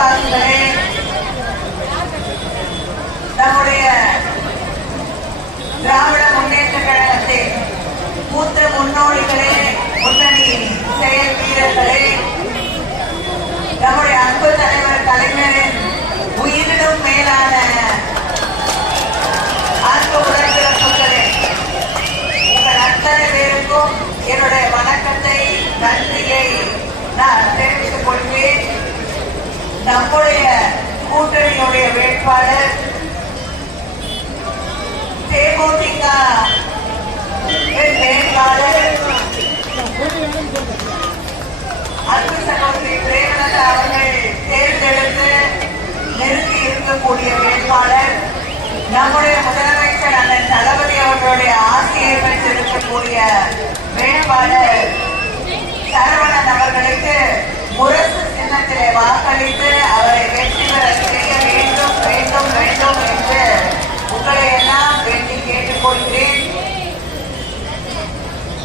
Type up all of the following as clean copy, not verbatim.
நிர்வாகிகளே, நம்முடைய திராவிட முன்னேற்ற கழகத்தின் மூத்த முன்னோடிகளே, முன்னணி செயல் வீரர்களே, நம்முடைய அன்பு தலைவர் கலைஞரின் உயிரினும் மேலான அன்பு உடன்பிறப்புகளே, உங்கள் அத்தனை பேருக்கும் என்னுடைய வணக்கத்தை, நன்றியை நான் தெரிவித்துக் கொள்வேன். நம்முடைய கூட்டணியுடைய வேட்பாளர் தேமுதிக வேட்பாளர் அன்பு சகோதரி பிரேமலதா அவர்கள் தேர்ந்தெடுத்து நிறுத்தி இருக்கக்கூடிய வேட்பாளர், நம்முடைய முதலமைச்சர் அண்ணன் தளபதி அவர்களுடைய ஆசையை பெற்றிருக்கக்கூடிய வேட்பாளர் சரவணன் அவர்களுக்கு முரசு சின்னத்திலே வாக்களித்து அவரை வெற்றி பெற செய்ய வேண்டும் வேண்டும் வேண்டும் என்று உங்களை எல்லாம் வேண்டி கேட்டுக்கொள்கிறேன்.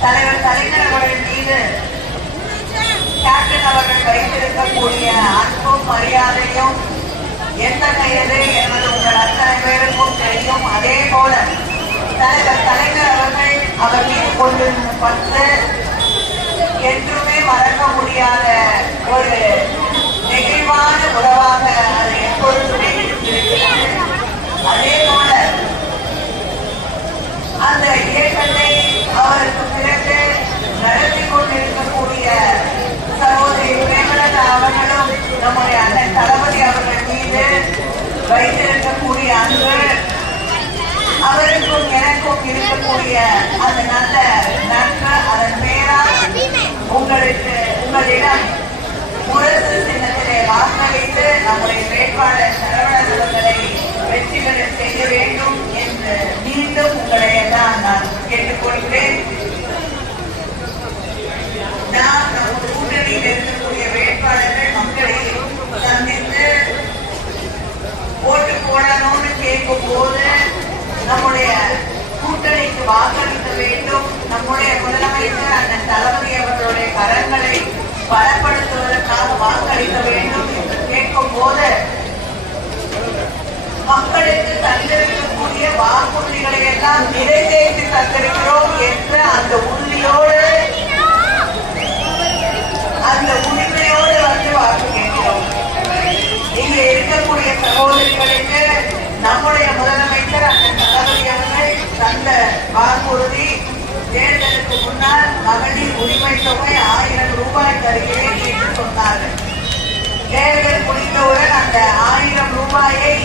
தலைவர் கலைஞர் அவர்கள் மீது கேப்டன் அவர்கள் வைத்திருக்கக்கூடிய அன்பும் மரியாதையும் எத்தகையது என்பது உங்கள் அத்தனை பேருக்கும் தெரியும். அதே போல தலைவர் கலைஞர் அவர்கள் அவர் மீது கொண்டிருந்த பற்று என்றுமே மறக்க முடியாத ஒரு நெகிழ்வான உறவாக அது எப்பொழுதுமே இருக்கிறது. அதே போல அந்த இயக்கத்தை அவருக்கு பிறகு நடத்தி கொண்டிருக்கக்கூடிய சகோதரி பிரேமலதா அவர்களும் நம்முடைய அண்ணன் தளபதி அவர்கள் மீது வைத்திருக்கக்கூடிய அன்பு, அவருக்கும் எனக்கும் இருக்கக்கூடிய அந்த நல்ல நட்பு, அதன் பேரால் உங்களிடம் முரசு சின்னத்திலே வாக்களித்து நம்முடைய வேட்பாளர் சரவணன் அவர்களை வெற்றி பெற செய்ய வேண்டும் என்று மீண்டும் உங்களை எல்லாம் நான் கேட்டுக்கொள்கிறேன். நாம் நமது கூட்டணியில் இருக்கக்கூடிய வேட்பாளர்கள் மக்களை சந்தித்து ஓட்டு போடணும்னு கேட்கும் போது நம்முடைய கூட்டணிக்கு வாக்களிக்க வேண்டும், நம்முடைய முதலமைச்சர் அண்ணன் தளபதி அவர்களுடைய கரங்களை பலப்படுத்துவதற்காக வாக்களிக்க வேண்டும் என்று கேட்கும் போது மக்களுக்கு தந்திருக்கக்கூடிய வாக்குறுதிகளை எல்லாம் நிறைவேற்றி தந்திருக்கிறோம் என்ற அந்த உறுதியோடு அந்த உரிமையோடு வந்து வாக்கு கேட்கிறோம். இங்கு இருக்கக்கூடிய சகோதரிகளுக்கு நம்முடைய முதலமைச்சர் அண்ணன் தளபதி அவர்கள் தந்த வாக்குறுதி, தேர்தலுக்கு முன்னால் மகளிர் உரிமை தொகை 1000 ரூபாய் தருகிறேன் என்று சொன்னார்கள். தேர்தல் முடிந்தவுடன் அந்த 1000 ரூபாயை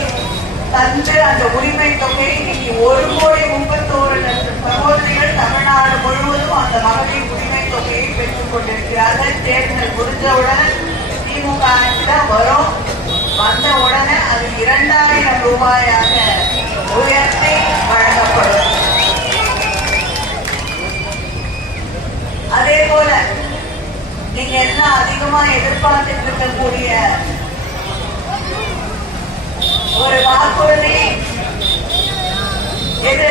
தந்து அந்த உரிமை தொகை இன்னைக்கு 1,31,00,000 சகோதரிகள் தமிழ்நாடு முழுவதும் அந்த மகளிர் உரிமை தொகையை பெற்றுக் கொண்டிருக்கிறார்கள். தேர்தல் முடிஞ்சவுடன் திமுக ஆட்சிதான் வரும், வந்த உடனே அது 2000 ரூபாயாக உயர்த்தி வழங்கப்படும். அதே போல நீங்க எல்லாம் அதிகமா எதிர்பார்த்துட்டு இருக்கக்கூடிய ஒரு வாக்குறுதி எது?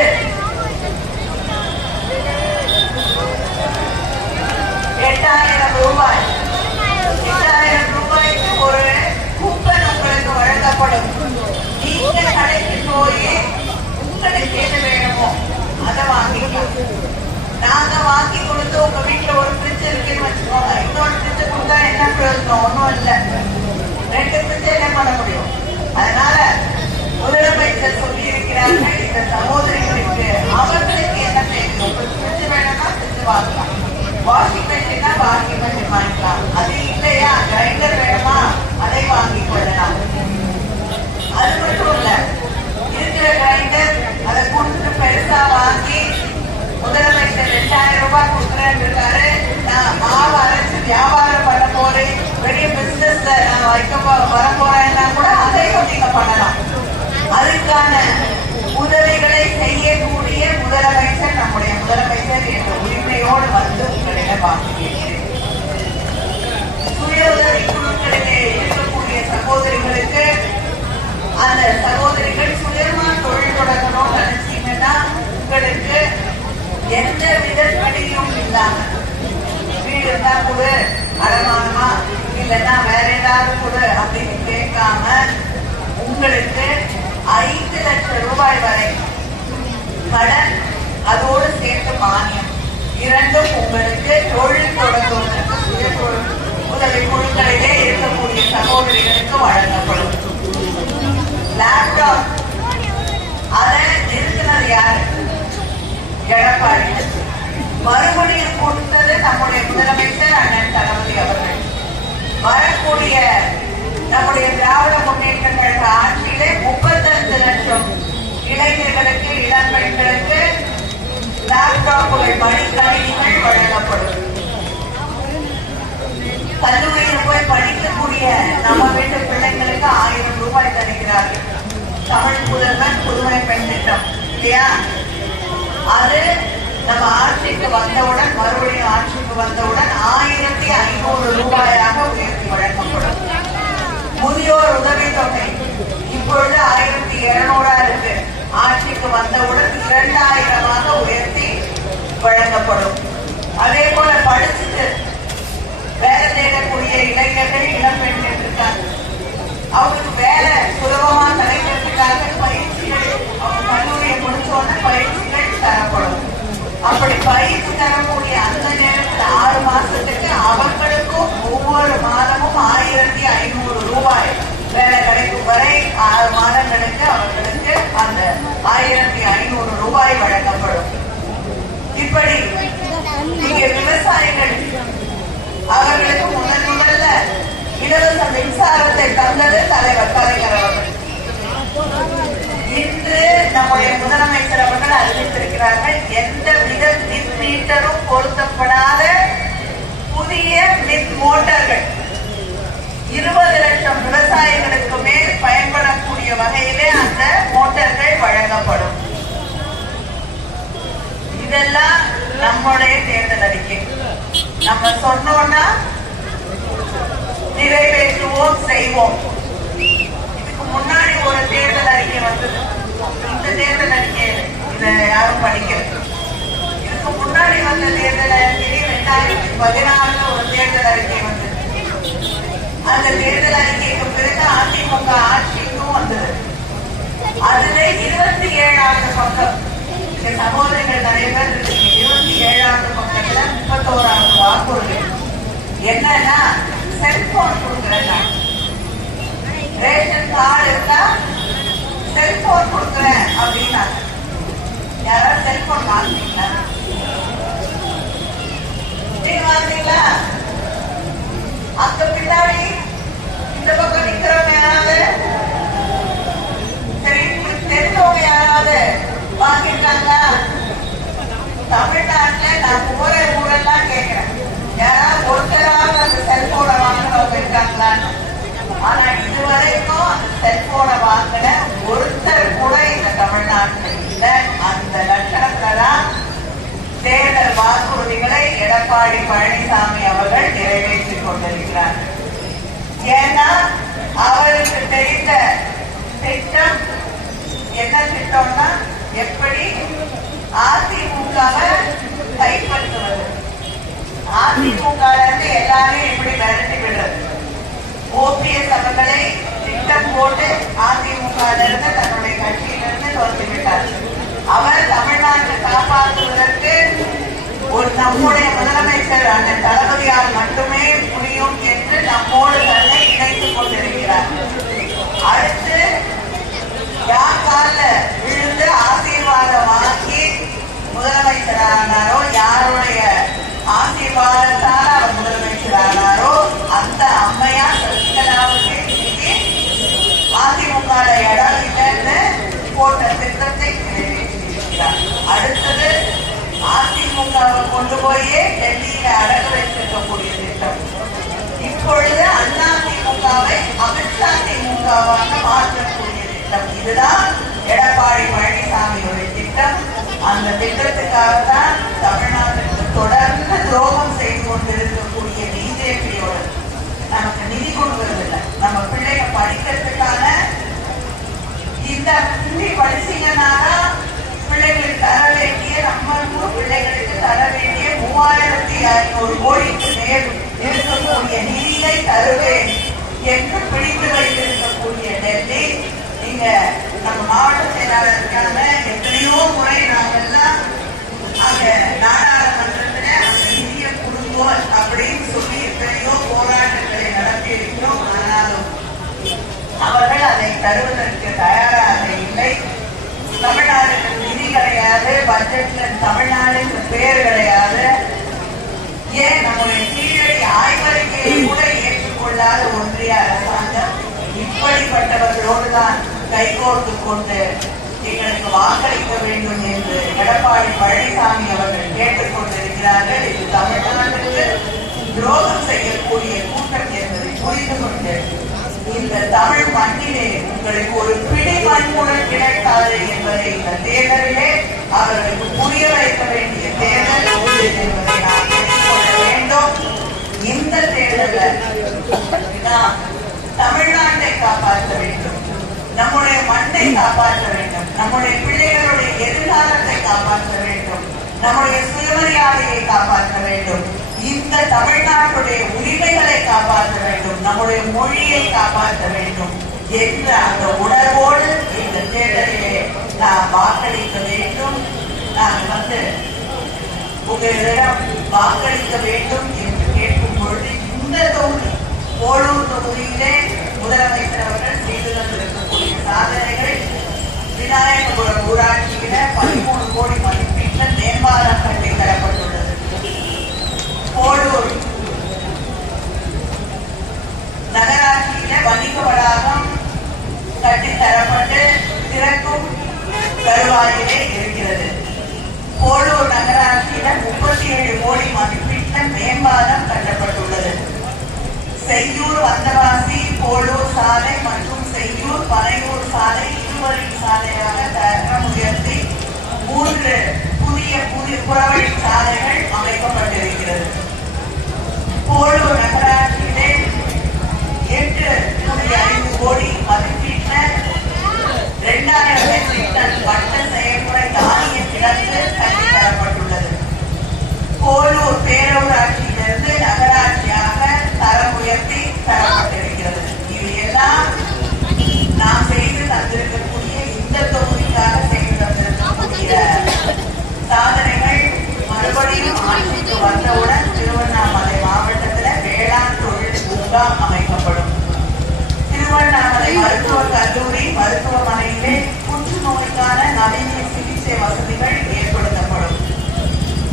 8000 ரூபாய். 8000 ரூபாய்க்கு ஒரு கூப்பன் உங்களுக்கு வழங்கப்படும். நீங்க கடைக்கு போய் உங்களுக்கு எது வேணுமோ அதை வாங்கிக்கலாம். நாங்க வாங்கி கொடுத்து உங்க வீட்டுல ஒரு ஃப்ரிட்ஜ் இருக்குன்னு வச்சுக்கோங்க, இன்னொரு ஃப்ரிட்ஜ் கொடுத்தா என்ன பிரயோஜனம்? ஒன்றும் இல்லை, 2 ஃப்ரிட்ஜ் என்ன பண்ண முடியும்? அதனால முதலமைச்சர் சொல்லி இருக்கிறார்கள், இந்த சகோதரிகளுக்கு அவர்களுக்கு என்ன தேவை? உங்களுக்கு ஃப்ரிட்ஜ் வேணும்னா ஃப்ரிட்ஜ் வாங்கலாம், வாஷிங் மெஷின்னா வாஷிங் மெஷின் வாங்கிக்கலாம், அது இல்லையா கிரைண்டர் வேணுமா அதை வாங்கிக் கொள்ளலாம். அது மட்டும் இல்ல, இருக்கிற கிரைண்டர் அதை கொடுத்துட்டு பெருசா வாங்கி முதலமைச்சர் 2000 ரூபாய் கொடுக்குறேன்னு இருக்காரு, நான் மாவு அரைச்சு வியாபாரம் பண்ண போறேன், பெரிய பிசினஸ் நான் வர போறேன்னா கூட அதையும் நீங்க பண்ணலாம். அதுக்கான உதவிகளை செய்யக்கூடிய முதலமைச்சர் நம்முடைய முதலமைச்சர் என்ற உரிமையோடு வந்து உங்களிடம் வாங்குகிறேன். சுய உதவி குழுக்களிலே இருக்கக்கூடிய சகோதரிகளுக்கு அந்த சகோதரிகள் சுயமா தொழில் தொடங்கணும்னு நினைச்சீங்கன்னா உங்களுக்கு எந்த வித தடையும் இல்லாம வீடு இருந்தா கூட அடமானமா இல்லைன்னா வேற ஏதாவது கூட அப்படின்னு கேட்க வழங்கப்படும். லேப்டாப் அதை நிறுத்தினது யாரு? எடப்பாடி. மறுபடியும் கொடுத்தது நம்முடைய முதலமைச்சர் அண்ணன் தளபதி அவர்கள். வரக்கூடிய நம்முடைய திராவிட முன்னேற்ற கழக ஆட்சியிலே 35 லட்சம் இளைஞர்களுக்கு இளம் பெண்களுக்கு லேப்டாப்புகள் மடிக்கணினிகள் வழங்கப்படும். கல்லூரியில் போய் படிக்கக்கூடிய நம்ம வீட்டு பிள்ளைங்களுக்கு 1000 ரூபாய் தருகிறார்கள். தமிழ் புதல்வன் புதுமை பெண் திட்டம் இல்லையா? அது நம்ம ஆட்சிக்கு வந்தவுடன், மறுபடியும் ஆட்சிக்கு வந்தவுடன் 1500 ரூபாயாக உயர்த்தி வழங்கப்படும். முதியோர் உதவித்தொகை இப்பொழுது 1200 இருக்கு. ஆட்சிக்கு வந்தவுடன் 2000 உயர்த்தி வழங்கப்படும். அதே போல படிச்சுட்டு வேலை தேடக்கூடிய இளைஞர்கள் இளம் பெண்கள் இருக்காங்க. அவங்களுக்கு வேலை சுலபமா கிடைக்கிறதுக்காக பயிற்சிகள், அவங்க கல்லூரியை முடிச்சோட பயிற்சிகள் தரப்படும். அப்படி பயிற்சி தரக்கூடிய அந்த நேரத்தில் 6 மாசத்துக்கு அவங்களுக்கும் ஒவ்வொரு மாதமும் 1500 ரூபாய் வேலை கிடைக்கும் வரை 6 மாதங்களுக்கு அவர்களுக்கு அந்த 1500 ரூபாய் வழங்கப்படும். இப்படி இங்கே விவசாயிகள் அவர்களுக்கு முதல்ல இலவச மின்சாரத்தை தந்தது தலைவர் கலைஞர் அவர்கள். இன்று நம்முடைய முதலமைச்சர் அவர்கள் அறிவித்திருக்கிறார்கள், எந்த வித மின் மீட்டரும் பொருத்தப்படாத புதிய மின் மோட்டார்கள் 20 லட்சம் விவசாயிகளுக்கு மேல் பயன்படக்கூடிய வகையிலே அந்த மோட்டார்கள் வழங்கப்படும். இதெல்லாம் நம்முடைய தேர்தல் அறிக்கை. நம்ம சொன்னோம்னா நிறைவேற்றுவோம், செய்வோம். இதுக்கு முன்னாடி ஒரு தேர்தல் அறிக்கை வந்தது. இந்த தேர்தல் அறிக்கை இதை யாரும் படிக்கல. இதுக்கு முன்னாடி வந்த தேர்தல் அறிக்கை 2014 ஒரு தேர்தல் அறிக்கை வந்தது. அந்த தேர்தல் அறிக்கைக்கு பிறகு அதிமுக ஆட்சிக்கும் வந்தது. அதுல 27வது பக்கம், இந்த சகோதரிகள் நிறைய பேர் இருக்கு. 27வது பக்கத்துல 31வது வாக்குறுதி என்னன்னா, செல்போன் கொடுக்குறேன், ரேஷன் கார்டு இருக்கா செல்போன் கொடுக்குறேன் அப்படின்னா. யாராவது செல்போன் வாங்குறீங்களா? நீங்க வாங்குறீங்களா? அந்த பின்னாடி இந்த பக்கம் நிக்கிறவங்க யாராவது, சரி தெரிஞ்சவங்க யாராவது வாங்கிருக்காங்களா? தமிழ்நாட்டுல நான் போற ஊரெல்லாம் கேட்கிறேன், யாராவது ஒருத்தராவது அந்த செல்போனை வாங்கினவங்க இருக்காங்களான்னு. ஆனா இதுவரைக்கும் அந்த செல்போனை வாங்கின ஒருத்தர் கூட இந்த தமிழ்நாட்டில் இல்லை. அந்த லட்சணத்துலதான் தேர்தல் வாக்குறுதிகளை எடப்பாடி பழனிசாமி அவர்கள் நிறைவேற்றிக் கொண்டிருக்கிறார். ஏன்னா அவருக்கு தெரிந்த திட்டம் என்ன திட்டம்னா, எப்படி அதிமுகவை கைப்பற்றுவது, அதிமுக எல்லாரையும் எப்படி விரட்டி விடுறது. ஓபிஎஸ் அவர்களை திட்டம் போட்டு அதிமுக தன்னுடைய கட்சியிலிருந்து தோற்றுவிட்டார். அவர் தமிழ்நாட்டை காப்பாற்றுவதற்கு ஒரு நம்முடைய முதலமைச்சர் அண்ணன் தளபதியால் மட்டுமே முடியும் என்று நம்மோடு தன்னை இணைத்துக் கொண்டிருக்கிறார். அடுத்து யார் கால விழுந்து ஆசீர்வாதம் வாங்கி முதலமைச்சரானாரோ, யாருடைய ஆசீர்வாதத்தால் அவர் முதலமைச்சரானாரோ, அந்த அம்மையார் சசிகலாவுக்கு இன்னைக்கு அதிமுக இடம் இல்லைன்னு போட்ட திட்டத்தை நிறைவேற்றியிருக்கிறார். அடுத்தது அதிமுகவை கொண்டு போயே டெல்லியில அடகு வைத்திருக்கக்கூடிய திட்டம். இப்பொழுது அதிமுகவை அமித்ஷா திமுகவாக மாற்றக்கூடிய திட்டம். இதுதான் எடப்பாடி பழனிசாமியுடைய திட்டம். அந்த திட்டத்துக்காகத்தான் தமிழ்நாட்டுக்கு தொடர்ந்து துரோகம் செய்து கொண்டிருக்கக்கூடிய பிஜேபியோட நமக்கு நிதி கொடுக்கறதில்லை. நம்ம பிள்ளைங்க படிக்கிறதுக்கான இந்த ஹிந்தி படிச்சீங்கன்னா பிள்ளைகளுக்கு தர வேண்டிய, நம்ம பிள்ளைகளுக்கு தர வேண்டிய 3500 கோடிக்கு மேல் இருக்கக்கூடிய நிதியை தருவேன் என்று பிடித்து வைத்திருக்கக்கூடிய டெல்லி, நீங்க நம்ம மாவட்ட செயலாளருக்கான எத்தனையோ முறை நாங்கெல்லாம் அங்க நாடாளுமன்றத்துல அந்த நிதியை கொடுப்போம் அப்படின்னு சொல்லி எத்தனையோ போராட்டங்களை நடத்தி இருக்கிறோம். ஆனாலும் தருவதற்கு தயாராக இல்லை. தமிழ்நாடு நிதி கிடையாது, பட்ஜெட்ல தமிழ்நாடு பேர் கிடையாது. ஏன் நம்முடைய கீழடி ஆய்வறிக்கையை கூட ஏற்றுக்கொள்ளாத ஒன்றிய அரசாங்கம் இப்படிப்பட்டவர்களோடு தான் கைகோர்த்து கொண்டு எங்களுக்கு வாக்களிக்க வேண்டும் என்று எடப்பாடி பழனிசாமி அவர்கள் கேட்டுக் கொண்டிருக்கிறார்கள். இது தமிழ்நாட்டுக்கு துரோகம் செய்யக்கூடிய கூட்டம் என்பதை புரிந்து கொண்டு இந்த தமிழ் மண்ணிலே உங்களுக்கு ஒரு பிடி மண் கூட கிடைக்காது என்பதை இந்த தேர்தலிலே அவர்களுக்கு புரிய வைக்க வேண்டிய தேர்தல் என்பதை நாம் தெரிந்து கொள்ள வேண்டும். இந்த தேர்தலில் நாம் தமிழ்நாட்டை காப்பாற்ற வேண்டும், நம்முடைய மண்ணை காப்பாற்ற வேண்டும், நம்முடைய பிள்ளைகளுடைய எதிர்காலத்தை காப்பாற்ற வேண்டும், நம்முடைய சுயமரியாதையை காப்பாற்ற வேண்டும், இந்த தமிழ்நாட்டுடைய உரிமைகளை காப்பாற்ற வேண்டும், நம்முடைய மொழியை காப்பாற்ற வேண்டும் என்ற அந்த உணர்வோடு இந்த தேர்தலிலே நாம் வாக்களிக்க வேண்டும். நான் உங்களிடம் வாக்களிக்க வேண்டும் என்று கேட்கும் பொழுது இந்த தொகுதி போலூர் தொகுதியிலே முதலமைச்சர் அவர்கள் செய்து தந்திருக்கக்கூடிய சாதனைகள், விநாயகபுரம் ஊராட்சியில 13 கோடி மதிப்பீட்டில் மேம்பாலம் கட்டி தரப்பட்டுள்ளது. போலூர் நகராட்சியில வணிக வளாகம் கட்டித்தரப்பட்டு திறக்கும் தருவாயிலே இருக்கிறது. போலூர் நகராட்சியில 37 கோடி மதிப்பீட்டில் மேம்பாலம் கட்டப்பட்டுள்ளது. செய்யூர் வந்தவாசி போலூர் சாலை மற்றும் செய்யூர் பனையூர் சாலை இருவழி சாலையாக தரம் உயர்த்தி 3 புதிய புறவழி சாலைகள் அமைக்கப்பட்டிருக்கிறது. போலூர் நகராட்சியிலே 8.5 கோடி மதிப்பீட்டில் 2000 மெட்ரிக் டன் வட்ட செயல்முறை தானிய கிடங்கு கட்டித்தரப்பட்டுள்ளது. போலூர் பேரூராட்சியிலிருந்து நகராட்சியாக தரம் உயர்த்தி தரப்பட்டிருக்கிறது. இது எல்லாம் நாம் செய்து தந்திருக்கக்கூடிய இந்த தொகுதிக்காக செய்து தந்திருக்கக்கூடிய சாதனைகள். மறுபடியும் ஆட்சிக்கு வந்தவுடன் திருவண்ணாமலை மாவட்டத்தில் வேளாண் தொழில் பூங்கா அமைக்கப்படும். திருவண்ணாமலை மருத்துவக் கல்லூரி மருத்துவமனையிலே புற்றுநோய்க்கான நவீன சிகிச்சை வசதிகள் ஏற்படுத்தப்படும்.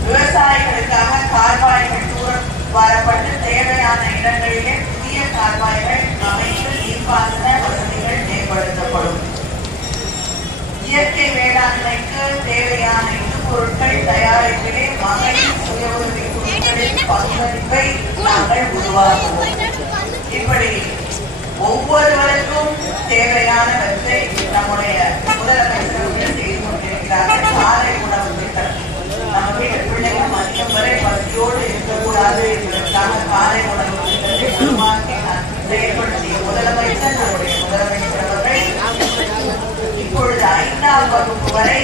விவசாயிகளுக்காக கால்வாய்கள் தூரம் வரப்பட்டு தேவையான இடங்களிலே புதிய கால்வாய்கள் அமைத்து நீர்ப்பாசன வசதிகள் மேம்படுத்தப்படும். இயற்கை வேளாண்மைக்கு தேவையான இடுபொருட்கள் தயாரிப்பிலே மகளிர் சுய உதவி குழுக்களின் பங்களிப்பை நாங்கள் உருவாக்குவோம். இப்படி ஒவ்வொருவருக்கும் தேவையானவற்றை நம்முடைய முதலமைச்சர்கள் செய்து கொண்டிருக்கிறார்கள். காலை உணவு திட்டம், நம்ம வீட்டு பிள்ளைகள் மதியம் வரை பசியோடு இருக்கக்கூடாது என்பதற்காக காலை உணவு திட்டத்தை உருவாக்கி செயல்படுத்திய முதலமைச்சர் நம்முடைய முதலமைச்சர் அவர்கள் இப்பொழுது 5ஆம் வகுப்பு வரை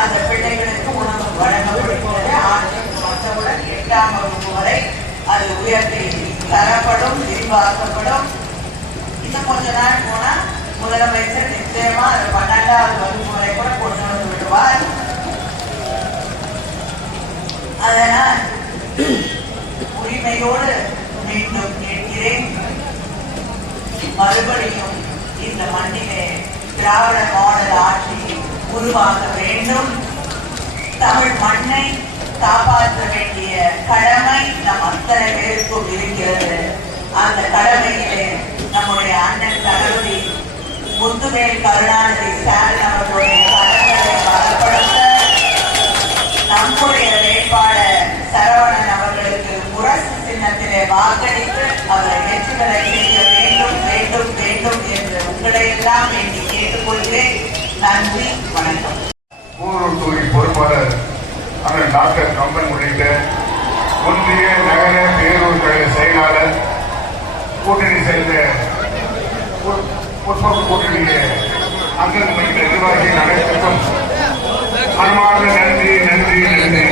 அந்த பிள்ளைகளுக்கு உணவு வழங்கப்படுகிறது. ஆட்சிக்கு வந்தவுடன் 8ஆம் வகுப்பு வரை அது உயர்த்தி தரப்படும், விரிவாக்கப்படும். இன்னும் கொஞ்ச நாள் போனா முதலமைச்சர் நிச்சயமா அது 12ஆவது வகுப்பு வரை கூட கொண்டு வந்து விடுவார். அதனால் உரிமையோடு மீண்டும் கேட்கிறேன், மறுபடியும் இந்த மண்ணிலே திராவிட மாடல் ஆட்சி உருவாக்க வேண்டும். தமிழ் மண்ணை காப்பாற்ற வேண்டிய கடமை நம் அத்தனை பேருக்கும் இருக்கிறது. அந்த கடமையிலே நம்முடைய அண்ணன் தளபதி முத்துவேல் கருணாநிதி ஸ்டாலின் அவர்களுடைய கடமையை பலப்படுத்த நம்முடைய வேட்பாளர் சரவணன் அவர்களுக்கு முரசு சின்னத்திலே வாக்களித்து அவரை வெற்றி பெற செய்ய வேண்டும் வேண்டும் வேண்டும் என்று உங்களை எல்லாம் வேண்டி கேட்டுக்கொள்கிறேன். நன்றி, வணக்கம். போலூர் தொகுதி பொறுப்பாளர் அண்ணன் டாக்டர் கம்பன் உள்ளிட்ட ஒன்றிய நகர பேரூர் கழக செயலாளர் கூட்டணி சேர்ந்த முற்போக்கு கூட்டணிய அங்கம் வைத்த நிர்வாகிகள் அனைத்துக்கும் மனமார்ந்த நன்றி நன்றி நன்றி.